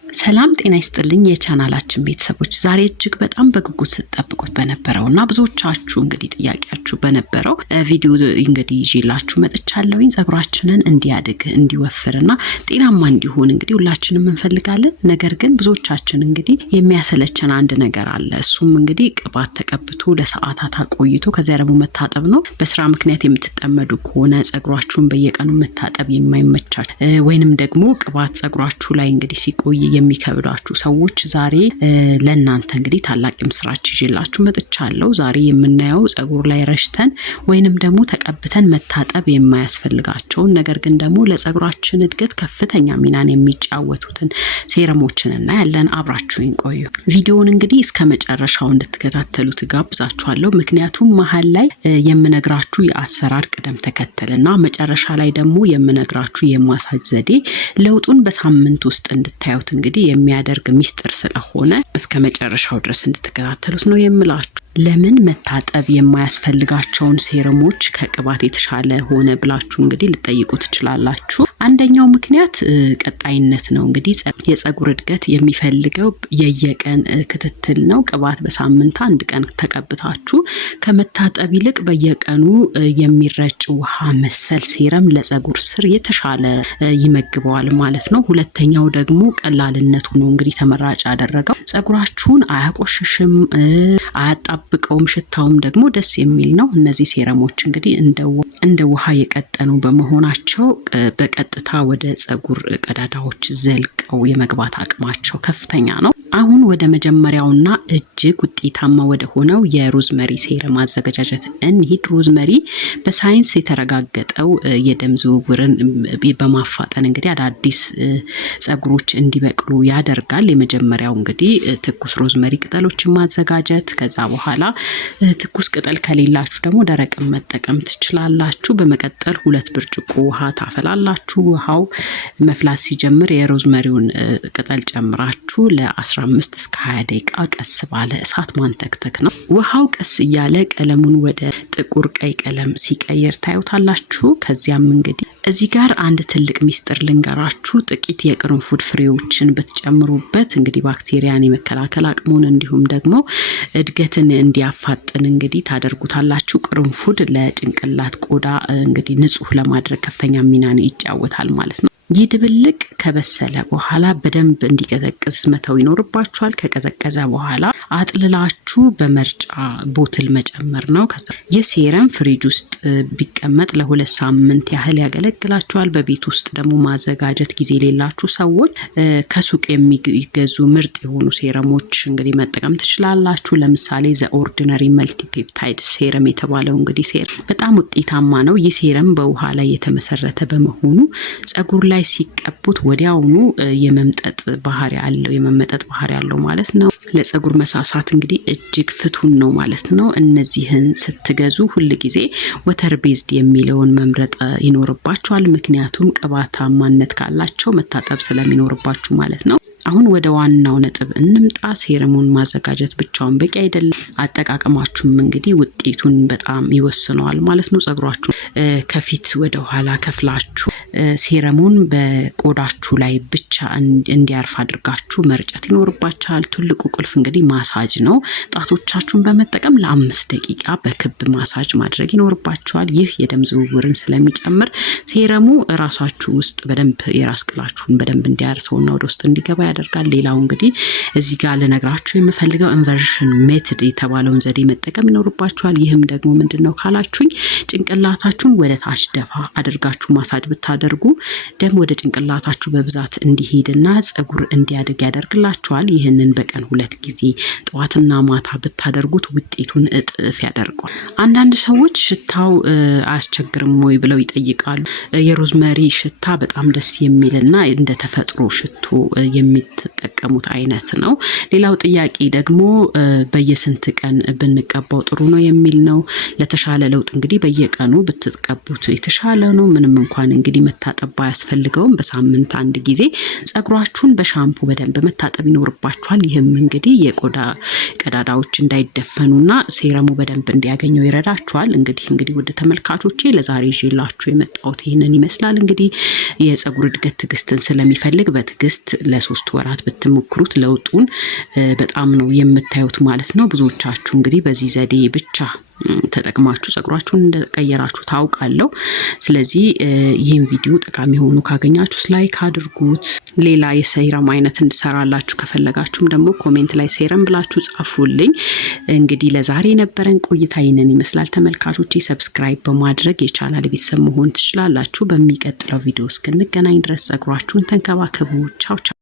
ሰላም ጤና ይስጥልኝ የቻናላችን ቤተሰቦች ዛሬ እጅግ በጣም በጉጉት ስትጠብቁት በነበረውና ብዙዎቻችሁ እንግዲህ ጥያቄያችሁ በነበረው ቪዲዮ እንግዲህ ይዤላችሁ መጥቻለሁኝ። ፀጉራችንን እንዲያድግ እንዲወፍርና ጤናማ እንዲሆን እንግዲህ ሁላችንም እንፈልጋለን። ነገር ግን ብዙዎቻችን እንግዲህ የሚያሰለቸን አንድ ነገር አለ። እሱም እንግዲህ ቅባት ተቀብቶ ለሰዓታት አቆይቶ ከዚያ ደግሞ መታጠብ ነው። በስራ ምክንያት የምትጠመዱ ከሆነ ፀጉራችሁን በየቀኑ መታጠብ የማይመቻችሁ ወይንም ደግሞ ቅባት ፀጉራችሁ ላይ እንግዲህ ሲቆይ የሚከብዳችሁ ሰዎች ዛሬ ለእናንተ እንግዲህ ታላቅ ምስራች ይዤላችሁ መጥቻለሁ። ዛሬ የምናየው ፀጉር ላይ ረሽተን ወይንም ደግሞ ተቀብተን መታጠብ የማያስፈልጋቸውን ነገር ግን ደግሞ ለፀጉራችን እድገት ከፍተኛ ሚናን የሚጫወቱትን ሴረሞችን እናያለን። አብራችሁኝ ቆዩ። ቪዲዮውን እንግዲህ እስከ መጨረሻው እንድትከታተሉት ጋብዛችኋለሁ። ምክንያቱም መሀል ላይ የምነግራችሁ የአሰራር ቅደም ተከተልና መጨረሻ ላይ ደግሞ የምነግራችሁ የማሳጅ ዘዴ ለውጡን በሳምንት ውስጥ እንድታዩት እንግዲህ የሚያደርግ ሚስጥር ስለሆነ እስከ መጨረሻው ድረስ እንድትከታተሉት ነው የምላችሁ። ለምን መታጠብ የማያስፈልጋቸውን ሴረሞች ከቅባት የተሻለ ሆነ ብላችሁ እንግዲህ ልጠይቁ ትችላላችሁ። አንደኛው ምክንያት ቀጣይነት ነው። እንግዲህ የፀጉር እድገት የሚፈልገው የየቀን ክትትል ነው። ቅባት በሳምንት አንድ ቀን ተቀብታችሁ ከመታጠብ ይልቅ በየቀኑ የሚረጭ ውሃ መሰል ሴረም ለፀጉር ስር የተሻለ ይመግበዋል ማለት ነው። ሁለተኛው ደግሞ ቀላልነቱ ነው እንግዲህ ተመራጭ ያደረገው። ፀጉራችሁን አያቆሽሽም፣ አያጣብቀውም፣ ሽታውም ደግሞ ደስ የሚል ነው። እነዚህ ሴረሞች እንግዲህ እንደ ውሃ የቀጠኑ በመሆናቸው በቀጥታ ወደ ፀጉር ቀዳዳዎች ዘልቀው የመግባት አቅማቸው ከፍተኛ ነው። አሁን ወደ መጀመሪያውና እጅግ ውጤታማ ወደ ሆነው የሮዝመሪ ሴረም አዘገጃጀት እንሂድ። ሮዝመሪ በሳይንስ የተረጋገጠው የደም ዝውውርን በማፋጠን እንግዲህ አዳዲስ ፀጉሮች እንዲበቅሉ ያደርጋል። የመጀመሪያው እንግዲህ ትኩስ ሮዝመሪ ቅጠሎችን ማዘጋጀት፣ ከዛ በኋላ ትኩስ ቅጠል ከሌላችሁ ደግሞ ደረቅን መጠቀም ትችላላችሁ። በመቀጠል 2 ብርጭቆ ውሃ ታፈላላችሁ። ውሃው መፍላት ሲጀምር የሮዝመሪውን ቅጠል ጨምራችሁ ለ15 እስከ 20 ደቂቃ ቀስ ባለ እሳት ማንተክተክ ነው። ውሃው ቀስ እያለ ቀለሙን ወደ ጥቁር ቀይ ቀለም ሲቀይር ታዩታላችሁ። ከዚያም እንግዲህ እዚህ ጋር አንድ ትልቅ ሚስጥር ልንገራችሁ። ጥቂት የቅርንፉድ ፍሬዎችን ብትጨምሩበት እንግዲህ ባክቴሪያን የመከላከል አቅሙን እንዲሁም ደግሞ እድገትን እንዲያፋጥን እንግዲህ ታደርጉታላችሁ። ቅርንፉድ ለጭንቅላት ቆዳ እንግዲህ ንጹህ ለማድረግ ከፍተኛ ሚናን ይጫወታል ማለት ነው። ይህ ድብልቅ ከበሰለ በኋላ በደንብ እንዲቀዘቅዝ መተው ይኖርባችኋል። ከቀዘቀዘ በኋላ አጥልላችሁ በመርጫ ቦትል መጨመር ነው። ከዛ የሴረም ፍሪጅ ውስጥ ቢቀመጥ ለ2 ሳምንት ያህል ያገለግላችኋል። በቤት ውስጥ ደግሞ ማዘጋጀት ጊዜ የሌላችሁ ሰዎች ከሱቅ የሚገዙ ምርጥ የሆኑ ሴረሞች እንግዲህ መጠቀም ትችላላችሁ። ለምሳሌ ዘ ኦርዲነሪ መልቲፔፕታይድ ሴረም የተባለው እንግዲህ ሴረም በጣም ውጤታማ ነው። ይህ ሴረም በውሃ ላይ የተመሰረተ በመሆኑ ፀጉር ላይ ሲቀቡት ወዲያውኑ የመመጠጥ ባህሪ ያለው ማለት ነው። ለፀጉር መሳሳት እንግዲህ እጅግ ፍቱን ነው ማለት ነው። እነዚህን ስትገዙ ሁል ጊዜ ወተር ቤዝድ የሚለውን መምረጥ ይኖርባችኋል። ምክንያቱም ቅባታማነት ካላቸው መታጠብ ስለሚኖርባችሁ ማለት ነው። አሁን ወደ ዋናው ነጥብ እንምጣ። ሴረሙን ማዘጋጀት ብቻውን በቂ አይደለም። አጠቃቀማችሁም እንግዲህ ውጤቱን በጣም ይወስነዋል ማለት ነው። ፀጉራችሁ ከፊት ወደ ኋላ ከፍላችሁ ሴረሙን በቆዳችሁ ላይ ብቻ እንዲያርፍ አድርጋችሁ መርጨት ይኖርባችኋል። ትልቁ ቁልፍ እንግዲህ ማሳጅ ነው። ጣቶቻችሁን በመጠቀም ለ5 ደቂቃ በክብ ማሳጅ ማድረግ ይኖርባችኋል። ይህ የደም ዝውውርን ስለሚጨምር ሴረሙ ራሳችሁ ውስጥ በደንብ የራስ ቅላችሁን በደንብ እንዲያርሰውና ወደ ውስጥ እንዲገባ ያደርጋል። ሌላው እንግዲህ እዚህ ጋር ልነግራችሁ የምፈልገው ኢንቨርሽን ሜተድ የተባለውን ዘዴ መጠቀም ይኖርባችኋል። ይህም ደግሞ ምንድነው ካላችሁኝ ጭንቅላታችሁን ወደ ታች ደፋ አድርጋችሁ ማሳጅ ብታደርጉ ደም ወደ ጭንቅላታችሁ በብዛት እንዲሄድና ፀጉር እንዲያድግ ያደርግላችኋል። ይህንን በቀን 2 ጊዜ ጠዋትና ማታ ብታደርጉት ውጤቱን እጥፍ ያደርጋል። አንዳንድ ሰዎች ሽታው አያስቸግርም ወይ ብለው ይጠይቃሉ። የሮዝመሪ ሽታ በጣም ደስ የሚልና እንደ ተፈጥሮ ሽቶ የሚጠቀሙ የምትጠቀሙት አይነት ነው። ሌላው ጥያቄ ደግሞ በየስንት ቀን ብንቀባው ጥሩ ነው የሚል ነው። ለተሻለ ለውጥ እንግዲህ በየቀኑ ብትቀቡት የተሻለ ነው። ምንም እንኳን እንግዲህ መታጠብ ባያስፈልገውም በሳምንት አንድ ጊዜ ጸጉራችሁን በሻምፑ በደንብ መታጠብ ይኖርባችኋል። ይህም እንግዲህ የቆዳ ቀዳዳዎች እንዳይደፈኑና ሴረሙ በደንብ እንዲያገኘው ይረዳችኋል። እንግዲህ ወደ ተመልካቾቼ ለዛሬ ይዤላችሁ የመጣሁት ይህንን ይመስላል። እንግዲህ የጸጉር እድገት ትዕግስትን ስለሚፈልግ በትዕግስት ለ3 ወራት ብትሞክሩት ለውጡን በጣም ነው የምታዩት ማለት ነው። ብዙዎቻችሁ እንግዲህ በዚህ ዘዴ ብቻ ተጠቅማችሁ ጸጉራችሁን እንደቀየራችሁ ታውቃለሁ። ስለዚህ ይህን ቪዲዮ ጠቃሚ ሆኖ ካገኛችሁት ላይክ አድርጉት። ሌላ የሴረም አይነት እንድሰራላችሁ ከፈለጋችሁም ደግሞ ኮሜንት ላይ ሴረም ብላችሁ ጻፉልኝ። እንግዲህ ለዛሬ የነበረን ቆይታ ይህንን ይመስላል። ተመልካቾቼ ሰብስክራይብ በማድረግ የቻናል ቤተሰብ መሆን ትችላላችሁ። በሚቀጥለው ቪዲዮ እስክንገናኝ ድረስ ጸጉራችሁን ተንከባከቡ። ቻው ቻው።